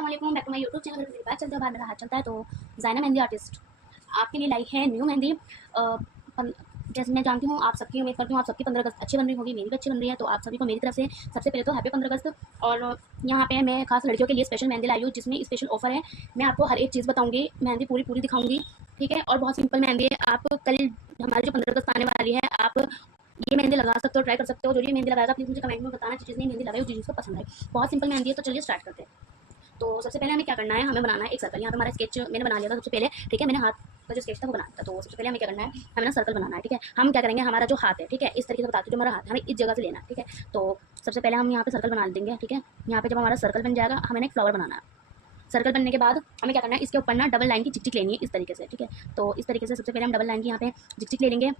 अस्सलाम वालेकुम, back to my YouTube channel. मेरी बात चलते हैं, बाद मेरा हाथ चलता है। तो ज़ाइना मेहंदी आर्टिस्ट आपके लिए लाई है न्यू मेहंदी। जैसे मैं जानती हूँ, आप सबकी उम्मीद करती हूँ, आप सबकी 15 अगस्त अच्छी बन रही होगी, मेरी भी अच्छी बन रही है। तो आप सभी को मेरी तरफ से सबसे पहले तो हैप्पी 15 अगस्त। और यहाँ पे मैं खास लड़कियों के लिए स्पेशल मेहंदी लाई हूँ, जिसमें स्पेशल ऑफर है। मैं आपको हर एक चीज़ बताऊँगी, मेहंदी पूरी पूरी दिखाऊँगी, ठीक है। और बहुत सिंपल मेहंदी है। आप कल हमारी जो 15 अगस्त आने वाली है, आप ये मेहंदी लगा सकते हो, ट्राई कर सकते हो। जो ये मेहंदी लगाएगा प्लीज़ मुझे कमेंट में बताना, जिसने मेहंदी लगाई उस जिसको पसंद आई। बहुत सिंपल मेहंदी है, तो चलिए स्टार्ट करते हैं। तो सबसे पहले हमें क्या करना है, हमें बनाना है एक सर्कल। यहाँ पे हमारा स्केच मैंने बना लिया था सबसे पहले, ठीक है। मैंने हाथ का जो स्केच था वो बनाया था। तो सबसे पहले हमें क्या करना है, हमें ना सर्कल बनाना है, ठीक है। हम क्या करेंगे, हमारा जो हाथ है, ठीक है, इस तरीके से बताती हूँ, जो हमारा हाथ है हमें इस जगह से लेना है, ठीक है। तो सबसे पहले हम यहाँ पे सर्कल बना देंगे, ठीक है। यहाँ पे जब हमारा सर्कल बन जाएगा, हमें एक फ्लावर बनाना है। सर्कल बनने के बाद हमें क्या करना है, इसके ऊपर ना डबल लाइन की चिक लेनी है, इस तरीके से, ठीक है। तो इस तरीके से सबसे पहले हम डबल लाइन की यहाँ पे चिक ले लेंगे।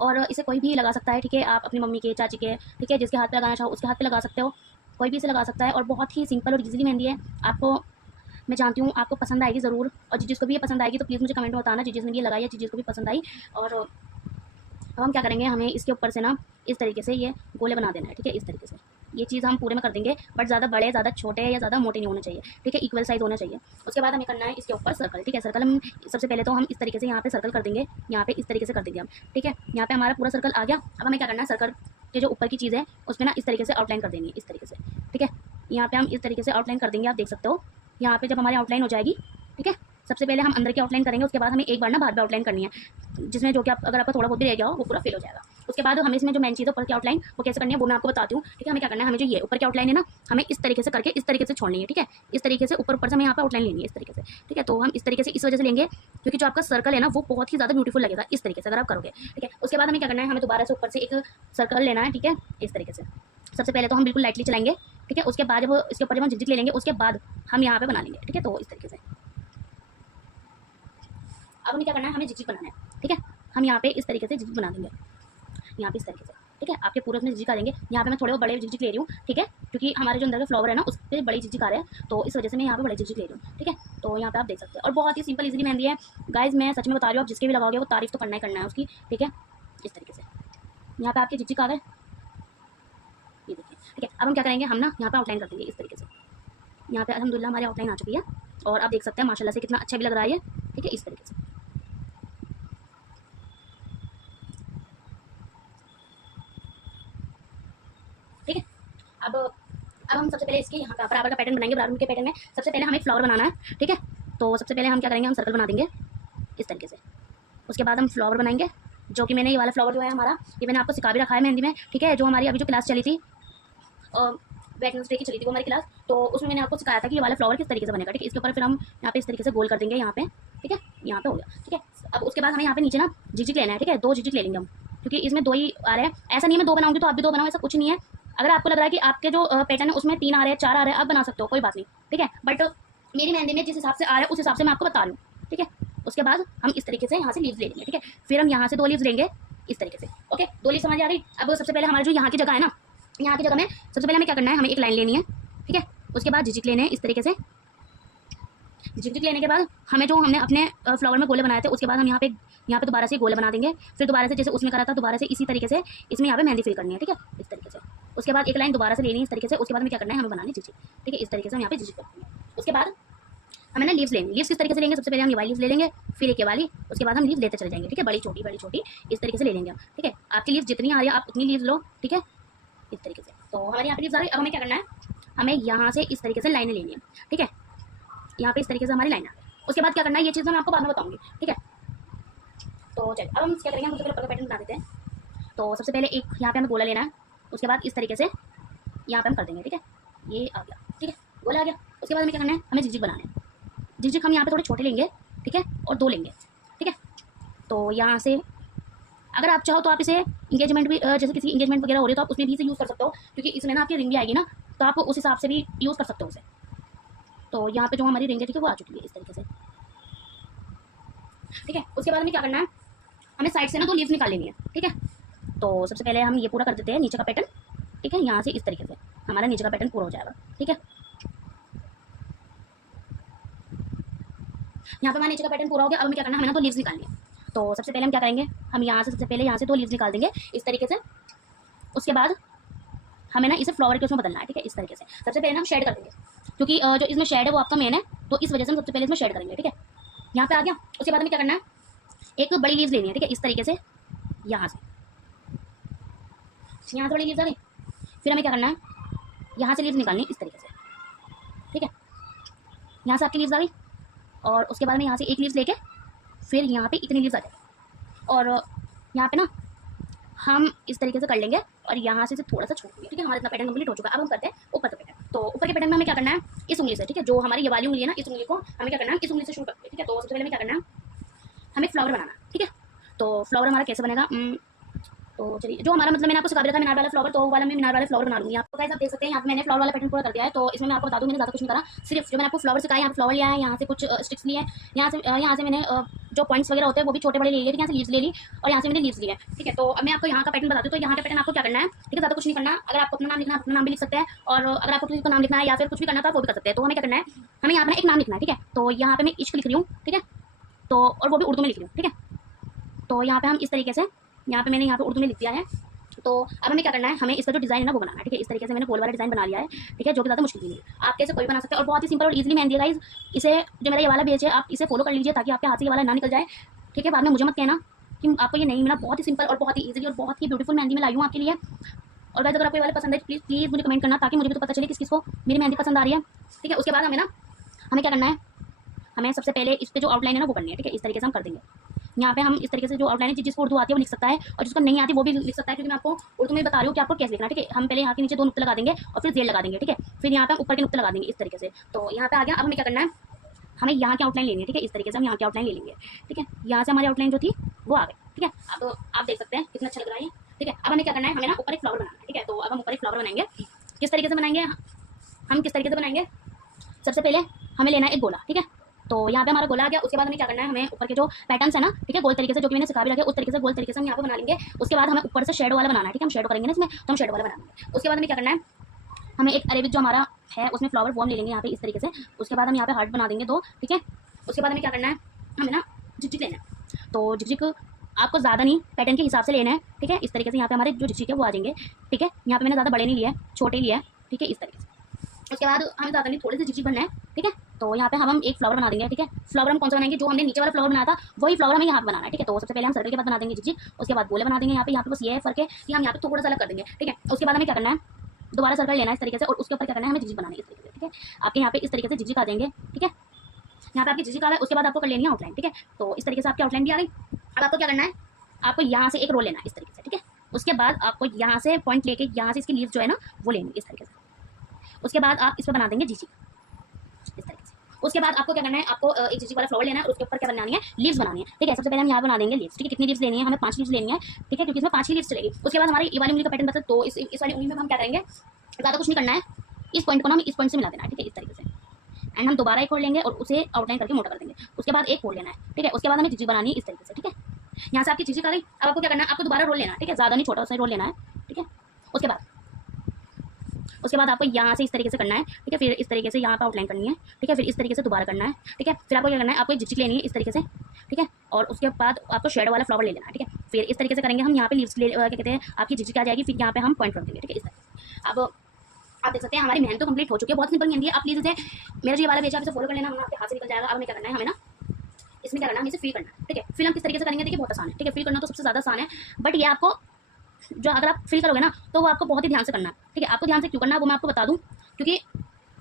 और इसे कोई भी लगा सकता है, ठीक है। आप अपनी मम्मी के, चाची के, ठीक है, जिसके हाथ पे लगाना चाहो उसके हाथ पे लगा सकते हो। कोई भी इसे लगा सकता है। और बहुत ही सिंपल और इजीली मेहंदी है। आपको, मैं जानती हूँ आपको पसंद आएगी ज़रूर। और जिसको भी ये पसंद आएगी तो प्लीज़ मुझे कमेंट में बताना, जिसने ये लगाई है, जिसको भी पसंद आई। और अब हम क्या करेंगे, हमें इसके ऊपर से ना इस तरीके से ये गोले बना देना है, ठीक है। इस तरीके से ये चीज़ हम पूरे में कर देंगे, बट ज़्यादा बड़े, ज़्यादा छोटे या ज़्यादा मोटे नहीं होने चाहिए, ठीक है। इक्वल साइज़ होना चाहिए। उसके बाद हमें करना है इसके ऊपर सर्कल, ठीक है। सर्कल हम सबसे पहले तो हम इस तरीके से यहाँ पे सर्कल कर देंगे, यहाँ पे इस तरीके से कर देंगे हम, ठीक है। यहाँ पे हमारा पूरा सर्कल आ गया। अब हमें क्या करना है, सर्कल के जो ऊपर की चीज़ है उसमें ना इस तरीके से आउटलाइन कर देनी है, इस तरीके से, ठीक है। यहाँ पे हम इस तरीके से आउटलाइन कर देंगे, आप देख सकते हो। यहाँ पे जब हमारी आउटलाइन हो जाएगी, ठीक है, सबसे पहले हम अंदर की आउटलाइन करेंगे। उसके बाद हमें एक बार ना बाहर भी आउटलाइन करनी है, जिसमें जो कि आप, अगर आपका थोड़ा बहुत भी रह गया हो, वो पूरा फिल हो जाएगा। उसके बाद हमें इसमें जो मेन चीज़ है ऊपर की आउटलाइन, वो कैसे करनी है वो मैं आपको बताती हूँ, ठीक है। हमें क्या करना है, हमें जो ये ऊपर की आउटलाइन है ना, हमें इस तरीके से करके इस तरीके से छोड़नी है, ठीक है। इस तरीके से ऊपर से हमें यहाँ पे आउटलाइन लेनी है, इस तरीके से, ठीक है। तो हम इस तरीके से इस वजह से लेंगे क्योंकि जो आपका सर्कल है ना, वो बहुत ही ज़्यादा ब्यूटीफुल लगेगा इस तरीके से अगर आप करोगे, ठीक है। उसके बाद हमें क्या करना है, हमें दोबारा से ऊपर से एक सर्कल लेना है, ठीक है, इस तरीके से। सबसे पहले तो हम बिल्कुल लाइटली चलाएंगे, ठीक है। उसके बाद जब इसके ऊपर जब हम झिझक ले लेंगे, उसके बाद हम यहाँ पे बना लेंगे, ठीक है। तो इस तरीके से अब हमें क्या करना है, हमें झिझक बनाना है, ठीक है। हम यहाँ पे इस तरीके से झिझक बना देंगे, यहाँ पे इस तरीके से, ठीक है। आपके पूरे उसमें झिझक आ देंगे। यहाँ पे मैं थोड़े बड़े झिझक ले रही हूँ, ठीक है, क्योंकि हमारे जो अंदर के फ्लावर है ना, उस पर बड़ी झिझक आ रहे हैं, तो इस वजह से मैं यहाँ पे बड़े झिझक ले रही हूँ, ठीक है। तो यहाँ पे आप देख सकते हैं। और बहुत ही सिंपल इजीली मेहंदी है गाइज, मैं सच में बता रही हूँ। आप जिसके भी लगाओगे वो तारीफ तो करना ही करना है उसकी, ठीक है। इस तरीके से यहाँ पे आपके झिझक आ गए, ये देखिए, ठीक है। अब हम क्या करेंगे, हम ना यहाँ पे आउटलाइन कर देंगे इस तरीके से। यहाँ पे अल्हम्दुलिल्लाह हमारी आउटलाइन आ चुकी है। और आप देख सकते हैं माशाल्लाह से कितना अच्छा भी लग रहा है ये, ठीक है, इस तरीके से। ठीक है। अब हम सबसे पहले इसके यहाँ का बराबर का पैटर्न बनाएंगे। बराबर के पैटर्न में सबसे पहले हमें फ्लावर बनाना है, ठीक है। तो सबसे पहले हम क्या करेंगे, हम सर्कल बना देंगे इस तरीके से। उसके बाद हम फ्लावर बनाएंगे, जो कि मैंने ये वाला फ्लावर जो है हमारा, ये मैंने आपको सिखा भी रखा है मेहंदी में, ठीक है। जो हमारी अभी जो क्लास चली थी, वेडनेसडे की चली थी वो हमारी क्लास, तो उसमें मैंने आपको सिखाया था कि ये वाला फ्लावर किस तरीके से बनेगा, ठीक है। इसके ऊपर फिर हम यहाँ पे इस तरीके से गोल कर देंगे, यहाँ पे, ठीक है। यहाँ पे हो गया, ठीक है। अब उसके बाद हमें यहाँ पे नीचे ना झिझक लेना है, ठीक है। 2 झिझक ले लेंगे हम, क्योंकि इसमें 2 ही आ रहे हैं। ऐसा नहीं है मैं 2 बनाऊंगी तो आप भी 2 बनाओ, ऐसा कुछ नहीं है। अगर आपको लग रहा है कि आपके जो पैटर्न है उसमें 3 आ रहे हैं, 4 आ रहे हैं, आप बना सकते हो, कोई बात नहीं, ठीक है। बट मेरी मेहंदी में जिस हिसाब से आ रहा है उस हिसाब से मैं आपको बता रही हूँ, ठीक है। उसके बाद हम इस तरीके से यहाँ से लीव्स ले लेंगे, ठीक है। फिर हम यहाँ से 2 लीव्स लेंगे इस तरीके से, ओके। 2 लीव्स समझ आ गई। अब सबसे पहले हमारी जो यहाँ की जगह है ना, यहाँ की जगह में सबसे पहले हमें क्या करना है, हमें एक लाइन लेनी है, ठीक है। उसके बाद झिझक लेने हैं इस तरीके से। झिझक लेने के बाद हमें जो हमने अपने फ्लावर में गोले बनाए थे, उसके बाद हम यहाँ पे दोबारा से गोले बना देंगे। फिर दोबारा से जैसे उसमें करा था, दोबारा से इसी तरीके से इसमें यहाँ पे मेहंदी फिल करनी है, ठीक है, इस तरीके से। उसके बाद एक लाइन दोबारा से लेनी है इस तरीके से। उसके बाद हमें क्या करना है, हमें बनानी झिझक, ठीक है, इस तरीके से हम यहाँ पे झिझक करते हैं। उसके बाद हमें ना लीव्स लेंगे। लीव्स किस तरीके से लेंगे, सबसे पहले हम ये वाली लीव्स ले लेंगे, फिर एक ये वाली, उसके बाद हम लीव्स लेते चले जाएंगे, ठीक है। बड़ी छोटी इस तरीके से ले लेंगे हम, ठीक है। आपकी लीव्स जितनी आ रही है आप उतनी लीव्स लो, ठीक है, इस तरीके से। तो हमारे यहाँ पे लीव्स आ रही है। अब हमें क्या करना है, हमें यहाँ से इस तरीके से लाइनें लेनी है, ठीक है। यहाँ पे इस तरीके से हमारी लाइन आ गई। उसके बाद क्या करना है, ये चीज़ मैं आपको बाद में बताऊंगी, ठीक है। तो चलिए अब हम क्या करेंगे, हम सबसे पहले पैटर्न बना देते हैं। तो सबसे पहले एक यहाँ पे हमें गोला लेना है। उसके बाद इस तरीके से यहाँ पे हम कर देंगे, ठीक है, ये आ गया, ठीक है, गोला आ गया। उसके बाद हमें क्या करना है, हमें झिझक बनाना है। झिझक हम यहाँ पे थोड़े छोटे लेंगे, ठीक है, और 2 लेंगे, ठीक है। तो यहाँ से अगर आप चाहो तो आप इसे इंगेजमेंट भी, जैसे किसी इंगेजमेंट वगैरह हो रही है तो आप उसमें भी इसे यूज़ कर सकते हो, क्योंकि इसमें ना आपकी रिंग भी आएगी ना, तो आप उस हिसाब से भी यूज़ कर सकते हो उसे। तो यहाँ पे जो हमारी रिंग है, ठीक है, वो आ चुकी है इस तरीके से, ठीक है। उसके बाद हमें क्या करना है, हमें साइड से ना 2 लीव्स निकाल लेनी है, ठीक है। तो सबसे पहले हम ये पूरा कर देते हैं नीचे का पैटर्न, ठीक है। यहाँ से इस तरीके से हमारा नीचे का पैटर्न पूरा हो जाएगा, ठीक है। यहाँ पे हमारा नीचे का पैटर्न पूरा हो गया। अब हमें क्या करना है, हमें ना 2 लीव्स निकालनी है। तो सबसे पहले हम क्या करेंगे, हम यहाँ से सबसे पहले यहाँ से 2 लीव्स निकाल देंगे इस तरीके से। उसके बाद हमें ना इसे फ्लावर के उसमें बदलना है, ठीक है, इस तरीके से। सबसे पहले ना हम शेड कर देंगे, क्योंकि जो इसमें शेड है वो आपका मेन है, तो इस वजह से हम सबसे पहले इसमें शेड करेंगे। ठीक है, यहाँ पे आ गया। उसके बाद हमें क्या करना है, एक बड़ी लीव्स लेनी है। ठीक है, इस तरीके से यहाँ से बड़ी लीव्स आ गई। फिर हमें क्या करना है, यहाँ से लीव्स निकालनी है इस तरीके से। ठीक है, यहाँ से आपकी लीव्स आ गई, और उसके बाद में यहाँ से एक लीव्स लेके फिर यहाँ पे इतनी लीव्स आ जाएगी, और यहाँ पे ना हम इस तरीके से कर लेंगे, और यहाँ से थोड़ा सा छोड़ देंगे। ठीक है, हमारा इतना पैटर्न कंप्लीट हो चुका है। अब हम करते हैं ऊपर का पैटर्न। तो ऊपर के पैटर्न में हमें क्या करना है, इस उंगली से, ठीक है, जो हमारी ये वाली उंगली है ना, इस उंगली को हमें क्या करना है, इस उंगली से शुरू करते हैं। ठीक है, तो सबसे पहले हमें क्या करना है, हमें फ्लावर बनाना है। ठीक है, तो फ्लावर हमारा कैसे बनेगा, तो चलिए, जो हमारा मतलब मैंने आपको सिखा दिया था मीनार वाला फ्लावर, तो वो वाला मैं मीनार वाले फ्लावर बना लूँगी। आपको गाइस आप देख सकते हैं यहाँ पे मैंने फ्लावर वाला पैटर्न पूरा कर दिया है। तो इसमें मैं आपको बता दूँ, मैंने ज़्यादा कुछ नहीं करा, सिर्फ जो मैंने आपको फ्लावर सिखाया, यहाँ पे फ्लावर लिया है, यहाँ से कुछ स्टिक्स लिए, यहाँ से मैंने जो पॉइंट्स वगैरह होते हैं वो भी छोटे बड़े ले लिए, यहाँ से लीव्स ले ली, और यहाँ से मैंने लीव्स लिया है। ठीक है, तो अब मैं आपको यहाँ का पैटर्न बताती हूँ। तो यहाँ का पैटर्न आपको क्या करना है, ठीक है, ज़्यादा कुछ नहीं करना। अगर आपको अपना नाम लिखना है, अपना नाम भी लिख सकते हैं, और अगर आपको किसी को नाम लिखना है या फिर कुछ भी करना था वो भी कर सकते हैं। तो हमें क्या करना है, हमें यहाँ पर एक नाम लिखना है। ठीक है, तो यहाँ पे मैं इश्क लिख रही हूँ। ठीक है, तो और वो भी उर्दू में लिख रही हूँ। ठीक है, तो यहाँ पे हम इस तरीके से, यहाँ पे मैंने यहाँ पे उर्दू में लिख दिया है। तो अब हमें क्या करना है, हमें इसका जो डिज़ाइन है ना वो बनाना है। ठीक है, इस तरीके से मैंने गोल वाला डिज़ाइन बना लिया है। ठीक है, जो कि ज़्यादा मुश्किल नहीं है, आप कैसे कोई बना सकते हैं, और बहुत ही सिंपल और इजीली मेहंदी है गाइस। इसे जो मेरा ये वाला पेज है आप इसे फॉलो कर लीजिए, ताकि आपके हाथ से ये वाला ना निकल जाए। ठीक है, बाद में मुझे मत कहना कि आपको ये नहीं मिला। बहुत ही सिंपल और बहुत ही ईजिली और बहुत ही ब्यूटीफुल मेहंदी में लाई हूँ आपके लिए। और गाइस अगर आपको ये वाला पसंद है प्लीज़ मुझे कमेंट करना, ताकि मुझे भी तो पता चले किस को मेरी मेहंदी पसंद आ रही है। ठीक है, उसके बाद हमें क्या करना है, हमें सबसे पहले इस पर जो आउटलाइन है ना वो करनी है। ठीक है, इस तरीके से हम कर देंगे। यहाँ पे हम इस तरीके से जो आउटलाइन है, जिसको उर्दू आती है वो लिख सकता है, और जिसको नहीं आती वो भी लिख सकता है, क्योंकि मैं आपको उर्दू में बता रही हूँ कि आपको कैसे लिखना है। ठीक है, हम पहले यहाँ के नीचे 2 नुक्ते लगा देंगे और फिर जेल लगा देंगे। ठीक है, फिर यहाँ पे हम ऊपर के नुक्ते लगा देंगे इस तरीके से। तो यहाँ पे आ गया। अब हमें क्या करना है, हमें यहाँ की आउटलाइन लेनी है। ठीक है, इस तरीके से हम यहाँ की आउटलाइन ले लेंगे। ठीक है, यहाँ से हमारी आउटलाइन जो थी वो आ गई। ठीक है, अब आप देख सकते हैं कितना अच्छा लग रहा है। ठीक है, अब हमें क्या करना है, हमें ना ऊपर एक फ्लावर बनाना है। ठीक है, तो अब हम ऊपर एक फ्लावर बनाएंगे। किस तरीके से बनाएंगे, हम किस तरीके से बनाएंगे, सबसे पहले हमें लेना है एक गोला। ठीक है, तो यहाँ पे हमारा गोला आ गया। उसके बाद हमें क्या करना है, हमें ऊपर के जो पैटर्न्स है ना, ठीक है, गोल तरीके से, जो कि मैंने सिखा भी रखे उस तरीके से गोल तरीके से हम यहाँ पे बना लेंगे। उसके बाद हमें ऊपर से शेडो वाला बनाना है। ठीक है, हम शेडो करेंगे ना इसमें, तो हम शेडो वाला बनाएंगे। उसके बाद हमें क्या करना है, हमें एक अरेबिक जो हमारा है उसमें फ्लावर वो हम ले लेंगे यहाँ पे इस तरीके से। उसके बाद हम यहाँ पे हार्ट बना देंगे 2। ठीक है, उसके बाद हमें क्या करना है, हमें ना झिकझिक लेना है। तो झिकझिक आपको ज़्यादा नहीं, पैटर्न के हिसाब से लेना है। ठीक है, इस तरीके से यहाँ पे हमारे जो झिकझिक है वो आ जाएंगे। ठीक है, यहाँ पे मैंने ज़्यादा बड़े नहीं लिया है, छोटे लिया है। ठीक है, इस तरीके से। उसके बाद हमें ज़्यादा नहीं, थोड़े से झिकझिक बनना है। ठीक है, तो यहाँ पे हम एक फ्लावर बना देंगे। ठीक है, फ्लावर हम कौन सा बनाएंगे, जो हमने नीचे वाला फ्लावर बनाया था वही फ्लावर हमें यहाँ पे बनाना है। ठीक है, तो सबसे पहले हम सर्कल के बाद बना देंगे झिकझिक, उसके बाद गोले बना देंगे। यहाँ पे बस ये है फर्क है कि हम यहाँ पे थोड़ा सा अलग कर देंगे। ठीक है, उसके बाद हमें क्या करना है, दोबारा सर्कल लेना है इस तरीके से, और उसके ऊपर क्या करना है, हमें झिकझिक बनाना है इस तरीके से। ठीक है, आपके यहाँ पे इस तरीके से झिकझिक आ जाएंगे। ठीक है, यहाँ पे आपकी झिकझिक आ रहा है। उसके बाद आपको कर लेनी है आउटलाइन। ठीक है, तो इस तरीके से आपकी आउटलाइन भी आ गई। अब आपको क्या करना है, आपको यहाँ से एक रोल लेना है इस तरीके से। ठीक है, उसके बाद आपको यहाँ से पॉइंट लेके यहाँ से इसकी लीव्स जो है ना वो लेंगे इस तरीके से। उसके बाद आप इस पर बना देंगे झिकझिक इस तरीके से। उसके बाद आपको क्या करना है, आपको एक झिकझिक वाला फ्लावर लेना है और उसके ऊपर क्या बनानी है, लीव्स बनानी है। ठीक है, सबसे पहले हम यहाँ बना देंगे लीव्स। ठीक है, कितनी लीव्स लेनी है, हमें 5 लीव्स लेनी है। ठीक है, क्योंकि इसमें 5 ही लीव्स चलेगी। उसके बाद हमारी ये वाली उंगली का पैटर्न बता, तो इस वाली उंगली में हम क्या करेंगे, ज़्यादा कुछ नहीं करना है, इस पॉइंट को ना हमें इस पॉइंट से मिला देना है। ठीक है, इस तरीके से। एंड हम दोबारा एक और लेंगे और उसे आउटलाइन करके मोटा कर देंगे। उसके बाद एक और लेना है। ठीक है, उसके बाद हमें झिकझिक बनानी है इस तरीके से। ठीक है, यहाँ से आपकी झिकझिक आ गई। अब आपको क्या करना है, आपको दोबारा रोल लेना है। ठीक है, ज़्यादा नहीं, छोटा सा रोल लेना है। ठीक है, उसके बाद आपको यहाँ से इस तरीके से करना है। ठीक है, फिर इस तरीके से यहाँ पे आउटलाइन करनी है। ठीक है, फिर इस तरीके से दोबारा करना है। ठीक है, फिर आपको क्या करना है, आपको एक झिकझिक लेनी है इस तरीके से। ठीक है, और उसके बाद आपको शेडो वाला फ्लावर ले लेना है। ठीक है, फिर इस तरीके से करेंगे हम, यहाँ पे लीव्स क्या कहते हैं, आपकी झिकझिक आ जाएगी। फिर यहाँ पे हम पॉइंट रख देंगे। ठीक है, इस तरह। अब आप देख सकते हैं हमारी मेहनत तो कंप्लीट हो चुकी है। बहुत सिंपल मेहंदी है। आप प्लीज़ इसे, मेरा जो ये वाला पेज आप इसे फॉलो कर लेना, आपके हाथ से निकल जाएगा। अब हमें क्या करना है, हमें ना इसमें क्या करना है, हमें इसे फिल करना है। ठीक है, फिल हम किस तरीके से करेंगे, देखिए बहुत आसान है। ठीक है, फिल करना तो सबसे ज़्यादा आसान है, बट ये आपको जो अगर आप फिल करोगे ना तो वो आपको बहुत ही ध्यान से करना है। ठीक है, आपको ध्यान से क्यों करना है वो मैं आपको बता दूं, क्योंकि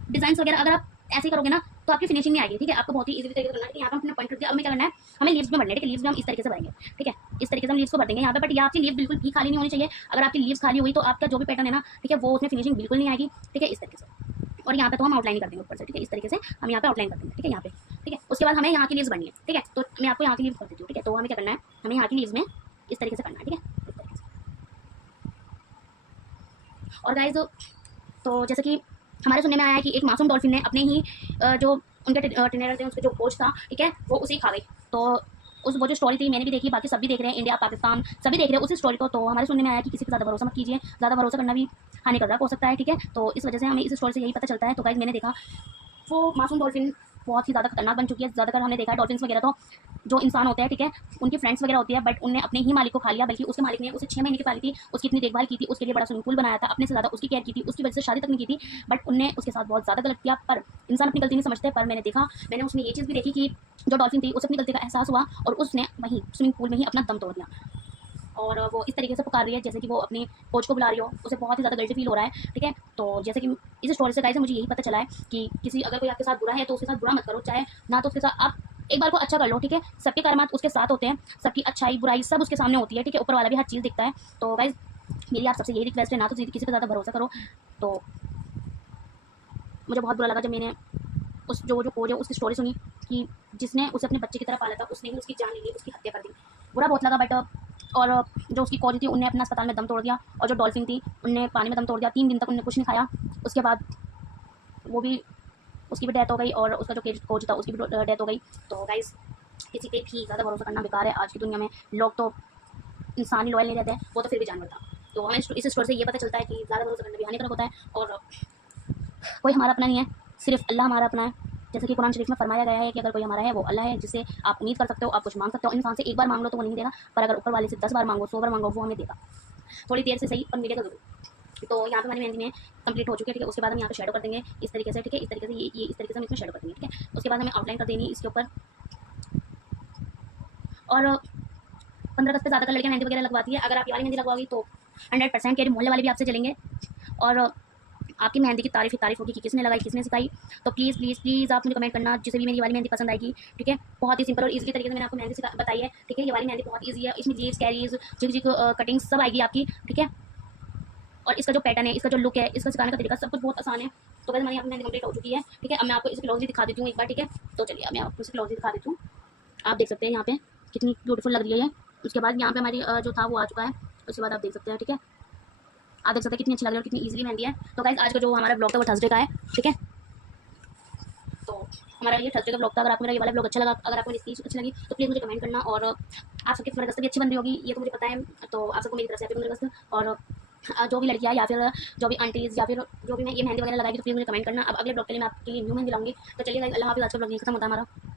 डिजाइन वगैरह अगर आप ऐसे ही करोगे ना तो आपकी फिनिशिंग नहीं आएगी। ठीक है, आपको बहुत ही इजी तरीके से करना है। यहाँ पे हमने पॉइंट कर दिया। अब हमें क्या करना है, हमें लीव्स में भरना है। ठीक है, लीव्स में हम इस तरीके से भरेंगे। ठीक है, इस तरीके से हम लीव्स को भर देंगे यहाँ पे। बट ये आपकी लीव बिल्कुल भी खाली नहीं होनी चाहिए। अगर आपकी लीव्स खाली हुई तो आपका जो भी पैटर्न है ना, ठीक है, वो उसमें फिनिशिंग बिल्कुल नहीं आएगी। ठीक है, इस तरीके से। और यहाँ पे तो हम आउटलाइन कर देंगे ऊपर से। ठीक है, इस तरीके से हम यहाँ पे आउटलाइन कर देंगे। ठीक है, यहाँ पे। ठीक है, उसके बाद हमें यहाँ की लीव्स बननी है। ठीक है, तो मैं आपको यहाँ की लीव्स कर देती हूँ। ठीक है, तो हमें क्या करना है, हमें यहाँ की लीव्स में इस तरीके से करना है। ठीक है, इस तरीके से। और गाइज तो जैसे कि हमारे सुनने में आया है कि एक मासूम डॉल्फिन ने अपने ही जो उनके टिनेडर थे उसके जो कोच था, ठीक है, वो उसे खा गई। तो उस वो जो स्टोरी थी मैंने भी देखी, बाकी सब भी देख रहे हैं, इंडिया पाकिस्तान सभी देख रहे हैं उसी स्टोरी को। तो हमारे सुनने में आया कि किसी पर ज़्यादा भरोसा मत कीजिए, ज़्यादा भरोसा करना भी हानिकारक हो सकता है। ठीक है, तो इस वजह से हमें इस स्टोरी से यही पता चलता है। तो गाइज मैंने देखा वो मासूम डॉल्फिन बहुत ही ज़्यादा खतरनाक बन चुकी है। ज़्यादातर हमने देखा है डॉल्फिन्स वगैरह तो जो इंसान होते हैं, ठीक है, उनकी फ्रेंड्स वगैरह होती है, बट उनने अपने ही मालिक को खा लिया। बल्कि उसके मालिक ने उसे 6 महीने की पाली थी, उसकी इतनी देखभाल की थी, उसके लिए बड़ा स्विमिंग पूल बनाया था, अपने से ज़्यादा उसकी केयर की थी, उसकी वजह से शादी तक नहीं की थी, बट उनने उसके साथ बहुत ज़्यादा गलत किया। पर इंसान अपनी गलती नहीं समझते। पर मैंने उसमें ये चीज़ भी देखी कि जो डॉल्फिन थी उसे अपनी गलती का एहसास हुआ और उसने वहीं स्विमिंग पूल में ही अपना दम तोड़ दिया। और वो इस तरीके से पुकार रही है जैसे कि वो अपने कोच को बुला रही हो, उसे बहुत ही ज़्यादा गिल्टी फील हो रहा है, ठीक है। तो जैसे कि इस स्टोरी से गाइस मुझे यही पता चला है कि किसी अगर कोई आपके साथ बुरा है तो उसके साथ बुरा मत करो, चाहे ना तो उसके साथ आप एक बार को अच्छा कर लो, ठीक है। सबके कर्मात उसके साथ होते हैं, सबकी अच्छाई बुराई सब उसके सामने होती है, ठीक है। ऊपर वाला भी हर चीज़ दिखता है। तो गाइस मेरी आप सबसे यही रिक्वेस्ट है, ना तो किसी पर ज़्यादा भरोसा करो। तो मुझे बहुत बुरा लगा जब मैंने उस जो कोच है उसकी स्टोरी सुनी कि जिसने उसे अपने बच्चे की तरह पाला था उसने ही उसकी जान ले ली, उसकी हत्या कर दी। बुरा बहुत लगा। बट और जो उसकी कोच थी उनने अपना अस्पताल में दम तोड़ दिया, और जो डॉल्फिन थी उनने पानी में दम तोड़ दिया। 3 दिन तक उन्होंने कुछ नहीं खाया। उसके बाद वो भी उसकी भी डेथ हो गई, और उसका जो कोच था उसकी भी डेथ हो गई। तो गाइस किसी पे भी ज़्यादा भरोसा करना बेकार है आज की दुनिया में। लोग तो इंसान ही लॉयल नहीं रहते हैं, वो तो फिर भी जानवर था। तो हमें इस स्टोरी से ये पता चलता है कि ज़्यादा भरोसा करना भी हानिकारक होता है, और कोई हमारा अपना नहीं है, सिर्फ अल्लाह हमारा अपना है। जैसे कि कुरान शरीफ में फरमाया गया है कि अगर कोई हमारा है वो अल्लाह है, जिससे आप उम्मीद कर सकते हो, आप कुछ मांग सकते हो। इंसान से एक बार मांग लो तो वो नहीं देगा, पर अगर ऊपर वाले से 10 बार मांगो, 100 बार मांगो, वो हमें देगा। थोड़ी देर से सही पर मिलेगा जरूर। तो यहाँ पे हमारी मेहंदी में कंप्लीट हो चुकी है, ठीक है। उसके बाद हम यहाँ पे शेडो कर देंगे इस तरीके से, ठीक है। इस तरीके से ये इस तरीके से हम इसमें शेडो कर देंगे, ठीक है। उसके बाद हमें आउटलाइन कर देनी इसके ऊपर। और 15 अगस्त पे ज़्यादातर लड़कियाँ मेहंदी वगैरह लगवाती है। अगर आप ये वाली मेहंदी लगवाओगी तो 100% के मोहल्ले वाले भी आपसे चलेंगे, और आपकी मेहंदी की तारीफ होगी कि किसने लगाई, किसने सिखाई। तो प्लीज़ प्लीज़ प्लीज़ आप मुझे कमेंट करना जिसे भी मेरी वाली मेहंदी पसंद आएगी, ठीक है। बहुत ही सिंपल और ईज़ी तरीके से मैंने आपको मेहंदी बताई है, ठीक है। ये वाली मेहंदी बहुत ईजी है, इसमें लीव्स, कैरीज, जिग जिग कटिंग सब आएगी आपकी, ठीक है। और इसका जो पैटर्न है, इसका जो लुक है, इसका सिखाने का तरीका सब कुछ बहुत आसान है। तो वैसे हमारी यहाँ पे मेहंदी कंप्लीट हो चुकी है, ठीक है। अब मैं आपको इसकी क्लोजली दिखा देती हूँ एक बार, ठीक है। तो चलिए अब मैं आपको इसकी क्लोजली दिखा देती हूँ। आप देख सकते हैं यहाँ पे कितनी ब्यूटीफुल लग रही है ये। उसके बाद यहाँ पे हमारी जो था वो आ चुका है। उसके बाद आप देख सकते हैं, ठीक है। आप देख सकते हैं कितनी अच्छी लग रही है और कितनी ईजिली मेहंदी है। तो गाइस आज का जो हमारा ब्लॉग था वो थर्सडे का है, ठीक है। तो हमारा ये थर्सडे का ब्लॉग था। अगर आपको मेरा ये वाला ब्लॉग अच्छा लगा, अगर आपको मेरी स्पीच अच्छी लगी तो प्लीज़ मुझे कमेंट करना। और आप सबकी 15 अगस्त भी अच्छी बन रही होगी, ये तो मुझे पता है। तो आप सबको मेरी तरफ से हैप्पी 15 अगस्त। और जो भी लड़कियाँ या फिर जो भी आंटीज़ या फिर जो भी मैं ये मेहंदी वगैरह लगाएगी तो प्लीज़ मुझे कमेंट करना। अब अगले ब्लॉग के लिए मैं आपके लिए न्यू मेहंदी लाऊंगी। तो चलिए गाइस अल्लाह हाफ़िज़। आज का ब्लॉग यहीं खत्म होता है हमारा।